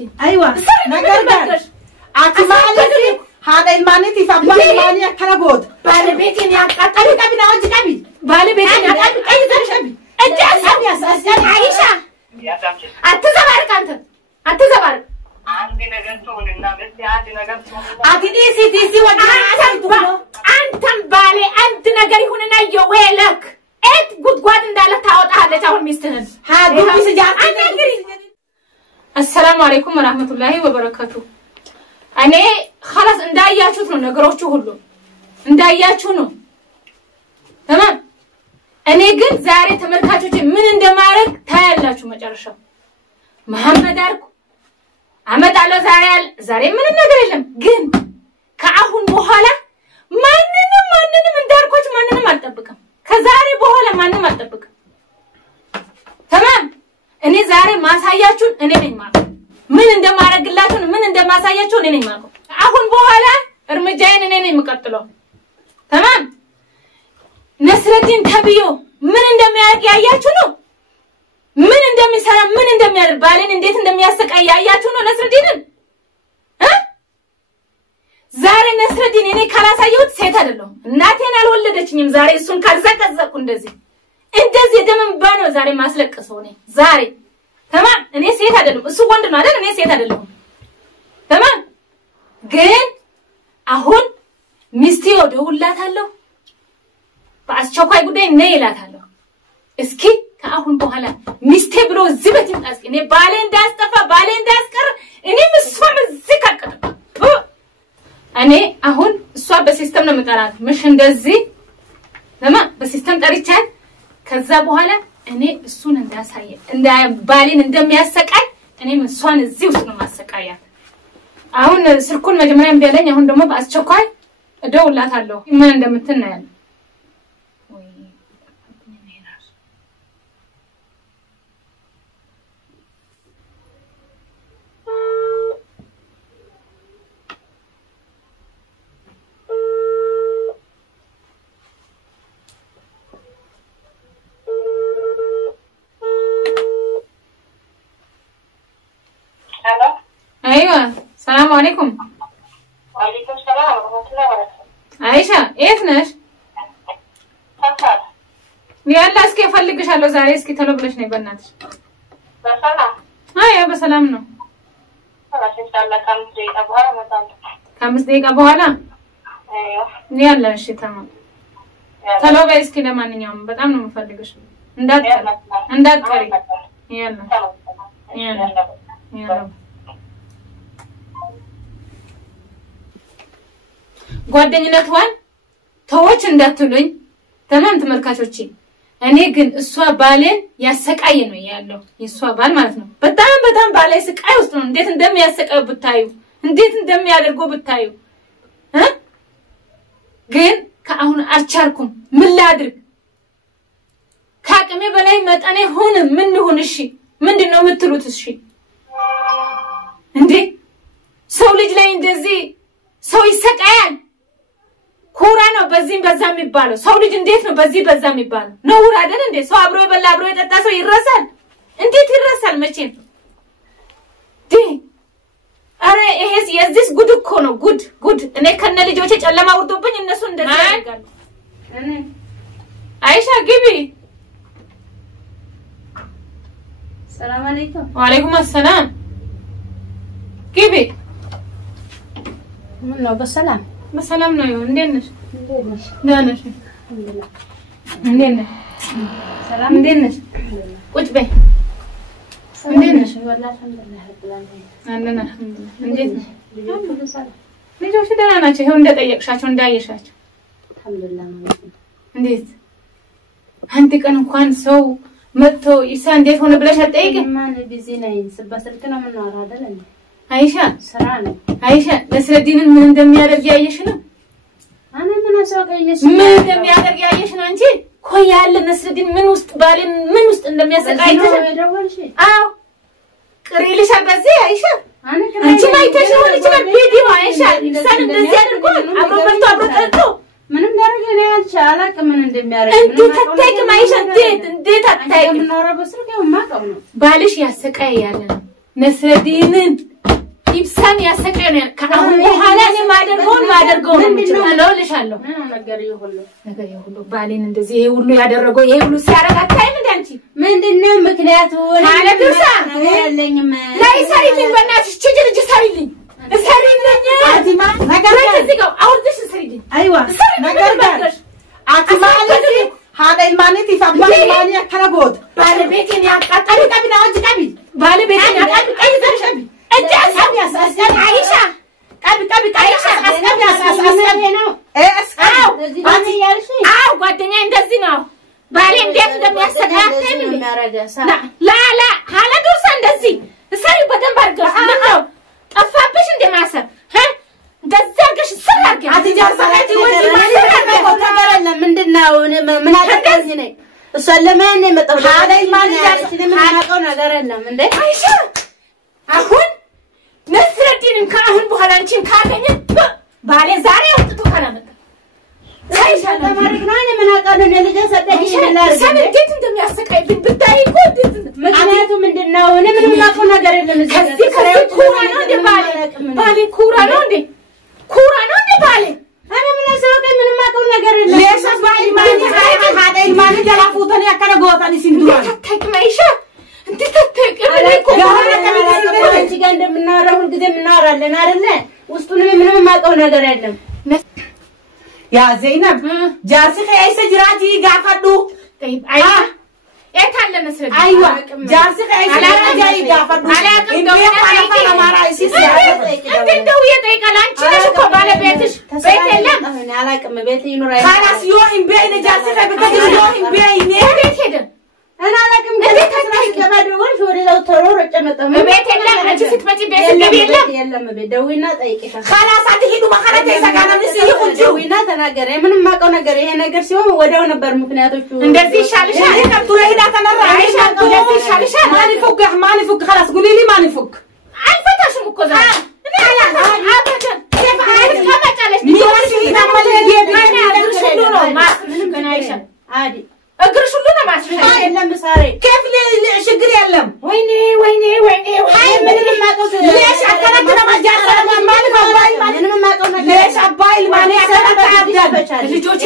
سريدي ايوه نقدر اتمالتي هذا المانيتي فبالي ماني كنغود بالي بيتين يا قطري قبل اوجي قبل بالي بيتين يا قطري اي شبي انت اسال عائشه اتزبارك اتزبارك عندي نغنتوننا بس عندي نغنتون اتي دي سي انت بالي انت نغري هنا يويلك ات ጉድጓድ እንዳለ ታወጣለች አሁን ሚስትህን السلام عليكم ورحمه الله وبركاته እኔ خلاص እንዳያችሁት ነው ነገሮቹ ሁሉ እንዳያችሁ ነው ተማም እኔ ግን ዛሬ ተመልካቾች ምን እንደማረግ ታያላችሁ መጨረሻው መሐመድ አርኩ አመጣለሁ ዛሬ ምንም ነገር የለም ግን ከአሁን በኋላ ማንንም እንዳልኩት ማንንም አልጠብቅም ከዛሬ በኋላ ማንንም አልጠብቅም ተማም እኔ ዛሬ ማሳያችሁ እኔ ነኝ ማለት ምን እንደማረግላችሁ ምን እንደማሳያችሁ እኔ ነኝ ማለት አሁን በኋላ እርምጃዬን እኔ ነኝ የምቀጥለው ተማም ነስረዲን ተብዮ ምን እንደሚያደርግ ያያችሁ ነው ምን እንደሚሰራ ምን እንደሚያደርግ ባሌን እንዴት እንደሚያሰቃይ ያያችሁ ነው ነስረዲንን ዛሬ ነስረዲን እኔ ካላሳየሁት ሴት አይደለም እናቴን አልወለደችኝም ዛሬ እሱን ካልዘቀዘቁ እንደዚህ ደምንባ ነው ዛሬ ማስለቀሰው ነኝ ዛሬ ተማም እኔ ሴት አይደለም እሱ ወንድ ነው አይደል እኔ ሴት አይደለም ተማም ግን አሁን ሚስቴ ደውላታለሁ በአስቸኳይ ጉዳይ ነይ እላታለሁ እስኪ ከአሁን በኋላ ሚስቴ ብሎ ዝበት ይምጣስ እኔ ባሌ እንዳስጠፋ ባሌ እንዳስቀር እኔ መስፈም ዝከከተ እኔ አሁን እሷ በሲስተም ነው መጣራት ምሽ እንደዚህ ለማ በሲስተም ጠርቻት ከዛ በኋላ እኔ እሱን እንዳሳየ ባሌን እንደሚያሰቃይ እኔ እሷን እዚህ ውስጥ ነው ማሰቃያት አሁን ስልኩን መጀመሪያ እንበለኝ አሁን ደግሞ በአስቸኳይ እደውላታለሁ ምን እንደምትናያለ ايوه السلام عليكم وعليكم السلام ورحمه الله وبركاته عائشه ايه نش يلا اسكي افلقشالو ዛሬ እስኪ ተሎ ብለሽ ነይ በእናትሽ በሰላም አይ በሰላም ነው خلاص ان شاء الله كم دقيقه بኋላ ايوه يلا እሺ ተማም ተሎ በይ እስኪ ለማንኛውም በጣም ነው የምፈልግሽ እንዳትቀሪ يلا ጓደኝነቷን ተወች እንዳትሉኝ ተማም ተመልካቾቼ እኔ ግን እሷ ባሌን ያሰቃየ ነው ያለው የሷ ባል ማለት ነው በጣም ባሌ ስቃይ ውስጥ ነው እንዴት እንደሚያሰቃዩ ብታዩ እንዴት እንደሚያደርጉ ብታዩ ግን ከአሁን አልቻልኩም ምን ላድርግ ካቅሜ በላይ መጠኔ ሆነ ምን ሆነ እሺ ምንድነው የምትሉት እሺ እንዴ ሰው ልጅ ላይ እንደዚህ ሰው ይሰቃያል ኩራ ነው በዚህም በዛም የሚባለው ሰው ልጅ እንዴት ነው በዚህ በዛ የሚባለው ነው አይደል እንዴ ሰው አብሮ ይበላ አብሮ ይጠጣ ሰው ይረሳል እንዴት ይረሳል መቼም አረ ይሄስ የዚህ ጉድ እኮ ነው ጉድ እኔ ከነ ልጆቼ ጨለማ ወርዶብኝ እነሱ እንደዛ ያደርጋሉ አይሻ ግቢ ሰላም አለይኩም ወአለይኩም ሰላም ግቢ ምን ነው በሰላም ነው እንዴት ነሽ ደህና ነሽ እንዴት ነሽ ሰላም እንዴት ነሽ ቁጭ በይ እንዴት ነሽ ወላሂ አልሐምዱሊላህ አለና እንዴት ነሽ ልጆች ደህና ናቸው ይሄው እንደጠየቅሻቸው እንዳየሻቸው አልሐምዱሊላህ እንዴት አንድ ቀን እንኳን ሰው መጥቶ ኢሳ እንዴት ሆነ ብለሽ አትጠይቂም ማን ቢዚ ነኝ በስልክ ነው የምናወራው አይደል እንዴ አይሻ ስራ ነው አይሻ ነስረዲንን ምን እንደሚያደርግ ያየሽ ነው አና ምን አሳቀየሽ ምን እንደሚያደርግ ያየሽ ነው እንጂ ኮይ ያለ ነስረዲን ምን ውስጥ ባልን ምን ውስጥ እንደሚያሰቃይ አው ቅሪልሽ በዚህ አይሻ አንቺ ማይተሽ ነው ልጅ ቪዲዮ አይሻ ኢሳን እንደዚህ አድርጎ አብሮ በልቶ አብሮ ጠጥቶ ምንም ያረገ ነው ያልቻላቅ ምን እንደሚያረግ እንዴት አታይቅም አይሻ እንዴት አታይቅም ምን ነው በስልክ ማቀም ነው ባልሽ ያሰቃይ ያለ ነው ነስረዲንን ይብሳን ያሰቀነ ከአሁን በኋላ ለማደርገውን ነው ልሻለሁ ነገር ይሁሉ ባሌን እንደዚህ ይሄ ሁሉ ያደረገው ይሄ ሁሉ ሲያረጋታይም እንዳንቺ ምንድነው ምክንያቱ አለዱሳ ያለኝም ላይ ሳይልኝ በእናትሽ ችግር ሰሪልኝ አቲማ ነገር ጋር አውርደሽ ሰሪልኝ አይዋ ነገር ጋር አቲማ هذا المانيتي فبالي ماني كنبود ባለቤቴን ያቃጠሉ قبل أوجي قبل ባለቤቴን ያቃጠሉ شبي أنت أسأل يا أسأل عايشة قبل عايشة أسأل يا أسأل ነው إيه أسأل እዚህ ያልሽ ጓደኛዬ እንደዚህ ነው ባሌ እንዴት እንደሚያሰቃየኝ ላ ሀላ ዱርሳ እንደዚህ እሰሪ በደንብ አድርገሽ ነው ጠፋብሽ እንደማሰብ ደዛገሽ ሰላርገ አትጃር ሰላቲ ወንጂ ማለት ምንድነው ምን አደረገኝ ነኝ እሷን ለማን የመጣው ታዲያ ማን ያለው ነገር የለም እንዴ አይሻ አሁን ነስረዲንን ካሁን በኋላ አንቺን ካገኘ ባሌ ዛሬ ወጥቶ ካላመጣ አይሻ ተማሪክ ነው እኔ ምን አውቃለሁ እኔ ልጅ ሰጠኝ ይላል እንዴት እንደሚያሰቃይብኝ ብታይ እኮ ምክንያቱ ምንድነው እኔ ምንም ማውቀው ነገር የለም ከዚህ ኩራ ነው እንደ ባሌ ኩራ ነው እንደ ኩራ ነው እንደ ባሌ انا من اسوق من ما اقول ነገር የለም ليش اسمعي ما هذا المال جلافوتني اكل غوتني سندوان ተተክ ማይሻ እንዴ ተተክ አንቺ ጋር እንደምናወራው ሁሉ ጊዜ እናወራለን አይደለ ውስጡን ምንም ማውቀው ነገር የለም يا زينب جارسي خيس جراجي غافدو طيب ايوه ايتاله نسرد ايوه جارسي خيس جراجي غافدو انا ما رايسي انت دو يطيقال አንቺ ነሽ እኮ ባለቤትሽ ቤት የለም እኔ አላቅም ቤት ይኑር خلاص يوم بين جارسي خيس بكذا يوم بين ቤት ሄደ انا አላቅም ቤት ከማድረጎች ወደ ለው ተሮሮ ጨመጠም ቤት የለም አንቺ ስትመጪ ቤት የለም ቤት ደውይና ጠይቂታ خلاص አትሄዱ ማከራቴ ሰጋና ምስይ ሁሉ ደውይና ተናገረ ምንም ማውቀው ነገር ይሄ ነገር ሲሆን ወዲያው ነበር ምክንያቶቹ እንደዚህ ይሻልሻል ከብቱ ሄዳ ተነራ አይሻ እንደዚህ ይሻልሻል ما نفك خلاص قولي لي ما نفك አልፈታሽም እኮ ዛሬ እኔ አላበደን كيف عارف ከመጫለሽ ሚራሲ ነማለ ሁሉ ነው ምንም ከናይሻ عادي እግርሽ ሁሉ ነው ማስፈታ የለም ሳሬ كيف ችግር የለም ወይኔ አይ ምንም ማውቀው ليش አከራከረ ማጃሰ ማማል ባባይ ምንም ማውቀው ነገር ليش አባይል ማኒ አከራከረ ልጆች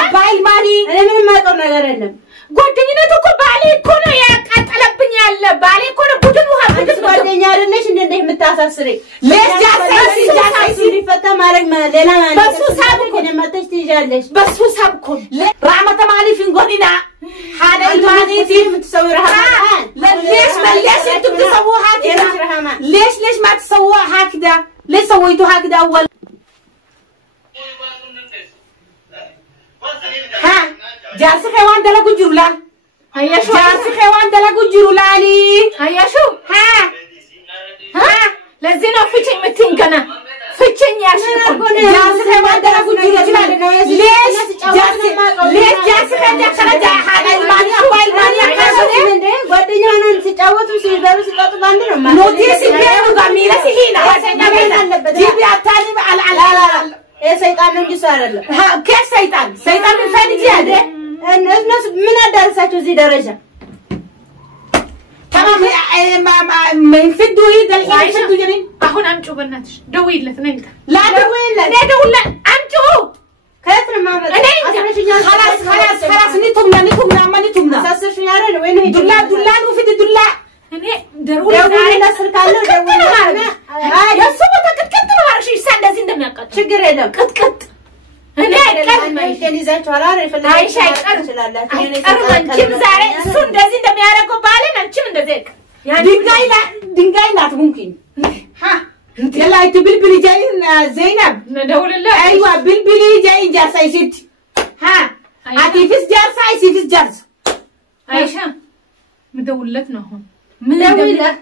አባይል ማኒ እኔ ምንም ማውቀው ነገር የለም ጓደኝነት እኮ ባሌ እኮ ነው ያቃጠለብኝ ያለ ባሌ እኮ ነው ቡድን ውሃ ቡድን ጓደኛ አይደለሽ እንዴ የምታሳስሪ ليش ጃሰ ሲፈታ ማረግ ሌላ ማለት በሱ ሳብ እኮ ነው መጥተሽ ትይዣለሽ በሱ ሳብ እኮ رحمة مالي في نقولنا هذا الماني دي متصورها ليش انتم تسووها كده ليش ما تسووها هكذا ليش سويتوا هكذا اول ها جالس حيوان دلقوا جرلا هيا شو جالس حيوان دلقوا جرلا لي هيا شو ها لازم افچኝ متنكنا ፍቺኝ ያሽኮ جالس حيوان دلقوا جرلا ليش جالس ከረጃ هذا الماني አባይል ማኒ እንዴ ጓደኛ ነን ሲጫወቱ ሲበሩ ሲጣጡ ባንድ ነው ማለት ኖቲስ ቢያሩ ጋሚራ ሲሂና ወሰኛ ቤት አለበት ጂቢ አታኒ አላ ሰይጣን ነው እንጂ ሰው አይደለም كيف ሰይጣን ምን ፈልጊ ያደ እነሱ ምን አዳርሳቸው እዚህ ደረጃ تمام ما يفدوا يدل يفدوا جنين አሁን አምጪው በእናትሽ ደውይለት ነኝ لا دولة እኔ ደውልለት አምጪው ከየት ነው ማመጣ خلاص نتمنا ما نتمنا አሳስርሽኝ አይደል ወይ ነው ዱላ ነው ፍድ ዱላ እኔ ደውልለት ስልካለ ያሱ በተከተለ ማርሽ እንደዚህ እንደሚያቃጥ ችግር የለም ቅጥቅጥ እኔ አይቀርም ይዛችሁ አላረ ይፈልጋል አይሻ አይቀርም አንቺም ዛሬ እሱ እንደዚህ እንደሚያደርገው ባለን አንቺም እንደዚህ ድንጋይ ናት ممكن ها يلا انت بلبلي جاي زينب ندولله ايوه بلبلي جاي جالسه ست ها اتيفس جالسه ايفس جالسه አይሻ مدولለት ነው አሁን مدولለት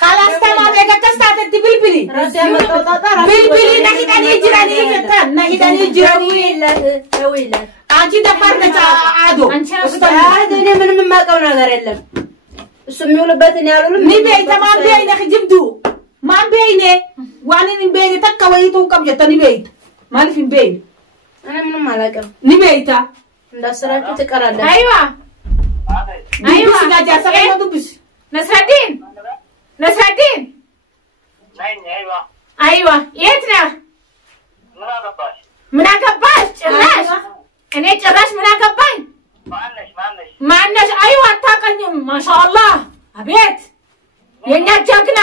خلاص تمام يا كستات بلبلي بلبلي نحيداني جيراني فتان نحيداني جيراني ደውይለት አንቺ ደፋር ነች አዶ እኔ ምንም የማውቀው ነገር የለም እሱ የሚውልበትን ያሉልም ኒቤይ ተማም ቤይ ነህ ጅብዱ ማን ቤይኔ ዋንን ቤይ ተከወይቱ ቀብጀተ ኒቤይት ማልፍ ቤይ እኔ ምንም አላውቅም ኒቤይታ እንዳሰራችሁ ትቀራለች አይዋ አይዋ ጋጃ ሰላም ዱብስ ነስረዲን ايوه يتنا من اقباش ጭራሽ እኔ ጭራሽ ምን አገባኝ ማነሽ ايوه አታቀኝም ማሻአላህ አቤት የኛ ጀግና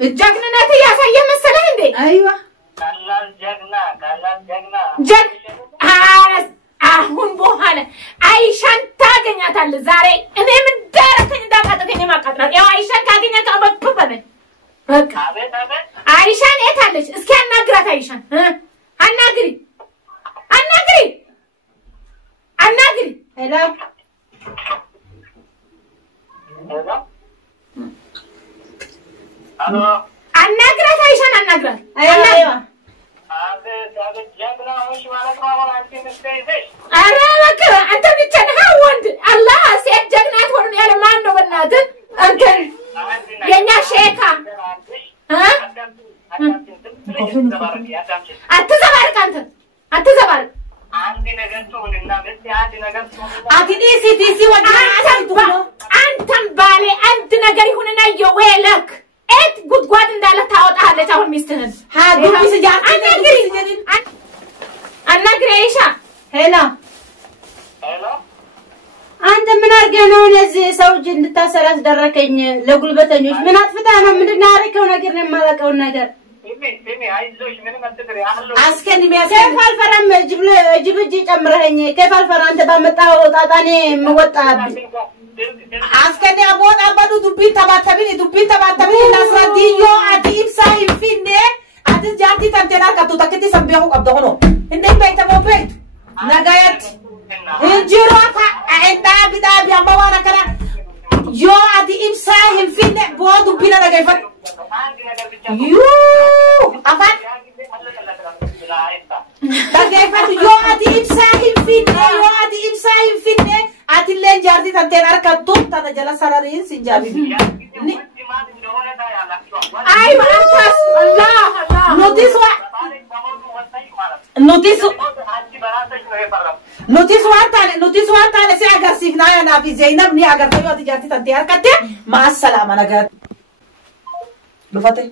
الجنة يا سيد مسلين دي ايوه كلال جنة جن هارس አሁን በኋላ አይሻን ታገኛታል ዛሬ እኔ ምን ዳረከኝ እንዳታጠቀኝ ማቀጥራት ያው አይሻን ታገኛት አበበበለ በቃ አይሻን የታለች እስኪ አናግራት አይሻን አናግሪ ሄሎ الو አናግራት አይሻን አናግራት አይዋ አቤት ጀግና ሆንሽ ማለት ነው አንቺ ምስተይዘሽ አረ በቃ አንተ ብቻ ነህ ወንድ አላህ ሴት ጀግና ትሆን ያለ ማን ነው በእናትህ አንተ የኛ ሼካ አትዘባርቅ አንድ ነገር ትሁንና በዚህ አንድ ነገር ዲሲ ወጣ አንተም ባሌ አንድ ነገር ይሁንና የወለክ እት ጉድጓድ እንዳለ ታወጣለች አሁን ሚስትህን ዱቢስ አናግሪ አይሻ ሄሎ አንተ ምን አርገህ ነው ለዚህ ሰው እጅ እንድታሰር አስደረከኝ ለጉልበተኞች ምን አጥፍተህ ነው ምንድነው ያረከው ነገር ነው የማላውቀው ነገር አይዞሽ ምንም አትጥሪ አሁን አስከን ከፋልፈራም ጅብ ጨምረኸኝ ከፋልፈራ አንተ ባመጣው ጣጣኔ መወጣብኝ አስከን ያቦጣ ባዱ ዱቢ ተባተብኝ ናስራዲዮ አዲብሳ ይፊኔ አዲስ ጃርቲ ተንተና ከቱ ተከቲ ሰምቢያው ቀብዶ ሆኖ እንዴ በይተሞበት ነጋያት እንጂሮታ አይዳ ቢዳ ቢያማዋና ከላ ዮ አዲብሳ ይፊኔ ቦዱ ቢና ነጋይፈት ዩ አፋት ነጋይፈት ዮ አዲብሳ ይፊኔ አትለን ጃርቲ ተንተና ከቱ ተነጀላ ሰራሪን ሲንጃቢ አይዋ አንተስ አላህ notice wantane si agarsiifna ya nafi Zainab ni agartay wati jarti tanti arkate ma salama nagat lufate